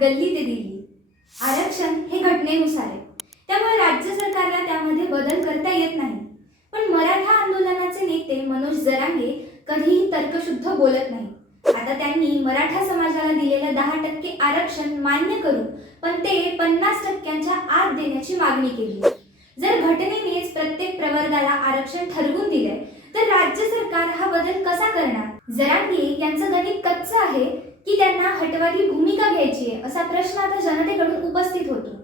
गल्ली ते दिल्ली. आरक्षण हे घटनेनुसार आहे. त्यामुळे राज्य सरकारला त्यामध्ये बदल करता येत नाही. पण मराठा आंदोलनाचे नेते मनोज जरांगे कधीही तर्कशुद्ध बोलत नाही आता त्यांनी मराठा समाजाला दिलेलं दहा टक्के आरक्षण मान्य करून पण ते पन्नास टक्क्यांच्या आत देण्याची मागणी केली. जर घटनेनेच प्रत्येक प्रवर्गाला आरक्षण ठरवून दिले तर राज्य सरकार हा बदल कसा करणार? जरांगे यांचं गणित कच्चं आहे की हटवारी भूमिका घ्यायची आहे असा प्रश्न आता जनतेकडून उपस्थित होतो.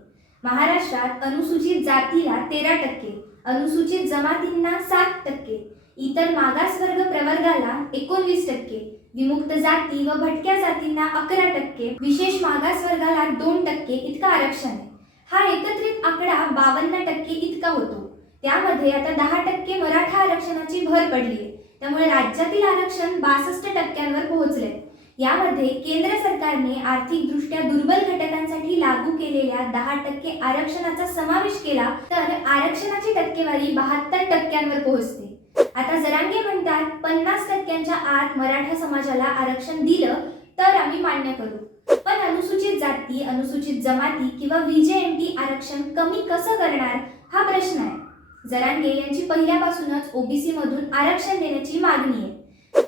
महाराष्ट्रात अनुसूचित जातीला तेरा टक्के अनुसूचित जमातींना सात टक्के इतर मागासवर्ग प्रवर्गाला एकोणवीस टक्के विमुक्त जाती व भटक्या जातींना अकरा टक्के विशेष मागासवर्गाला दोन टक्के इतका आरक्षण आहे. हा एकत्रित आकडा बावन्न टक्के इतका होतो. त्यामध्ये आता दहा टक्के मराठा आरक्षणाची भर पडली आहे. त्यामुळे राज्यातील आरक्षण बासष्ट टक्क्यांवर पोहोचले यामध्ये केंद्र सरकारने आर्थिकदृष्ट्या दुर्बल घटकांसाठी लागू केलेल्या दहा टक्के आरक्षणाचा समावेश केला तर आरक्षणाची टक्केवारी बहात्तर टक्क्यांवर पोहोचते. आता जरांगे म्हणतात पन्नास टक्क्यांच्या आत मराठा समाजाला आरक्षण दिलं तर आम्ही मान्य करू. पण अनुसूचित जाती अनुसूचित जमाती किंवा व्हीजेएमटी आरक्षण कमी कसं करणार हा प्रश्न आहे. जरांगे यांची पहिल्यापासूनच ओबीसी मधून आरक्षण देण्याची मागणी आहे.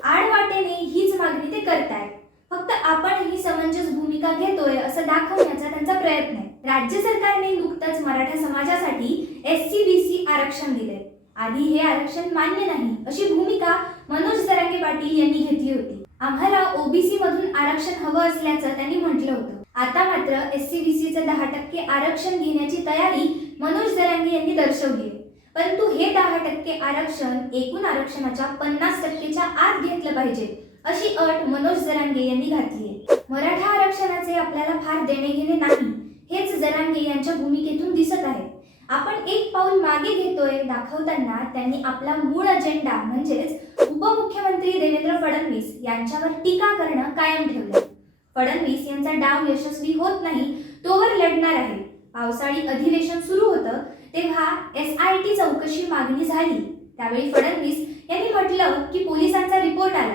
आडवाटेने हीच मागणी ते करतायत. फक्त आपण ही समंजस भूमिका घेतोय असं दाखवण्याचा त्यांचा प्रयत्न आहे. राज्य सरकारने नुकतंच मराठा समाजासाठी एस सी बी सी आरक्षण दिले आधी हे आरक्षण मान्य नाही अशी भूमिका मनोज जरांगे पाटील यांनी घेतली होती. आम्हाला ओबीसी मधून आरक्षण हवं असल्याचं त्यांनी म्हटलं होतं. आता मात्र एस सी बी सीचं दहा टक्के आरक्षण घेण्याची तयारी मनोज जरांगे यांनी दर्शवली आहे. परंतु हे दहा टक्के आरक्षण एकूण आरक्षणाच्या पन्नास टक्केच्या आत घेतलं पाहिजे. अशी अट मनोज जरांगे यांनी घातली आहे. मराठा आरक्षणाचे आपल्याला फार देणे घेणे नाही हेच जरांगे यांच्या भूमिकेतून दिसत आहे. आपण एक पाऊल मागे घेतोय दाखवताना त्यांनी आपला मूळ अजेंडा म्हणजेच उपमुख्यमंत्री देवेंद्र फडणवीस यांच्यावर टीका करणं कायम ठेवलं फडणवीस यांचा डाव यशस्वी होत नाही तोवर लढणार आहे. पावसाळी अधिवेशन सुरू होतं तेव्हा एस आय टी चौकशी मागणी झाली. त्यावेळी फडणवीस यांनी म्हटलं की पोलिसांचा रिपोर्ट आला.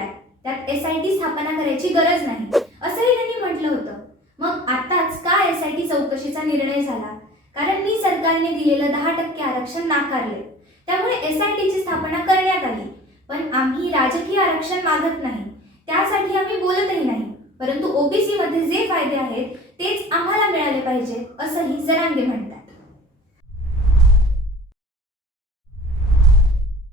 एस आय टी स्थापना करायची गरज नाही. असंही त्यांनी म्हटलं होतं. मग आताच का एस आय टी चौकशीचा निर्णय झाला? कारण मी सरकारने दिलेलं दहा टक्के आरक्षण नाकारले त्यामुळे एस आय टीची स्थापना करण्यात आली. पण आम्ही राजकीय आरक्षण मागत नाही. त्यासाठी आम्ही बोलतही नाही. परंतु ओबीसी मध्ये जे फायदे आहेत तेच आम्हाला मिळाले पाहिजे असंही जरांगे म्हणतात.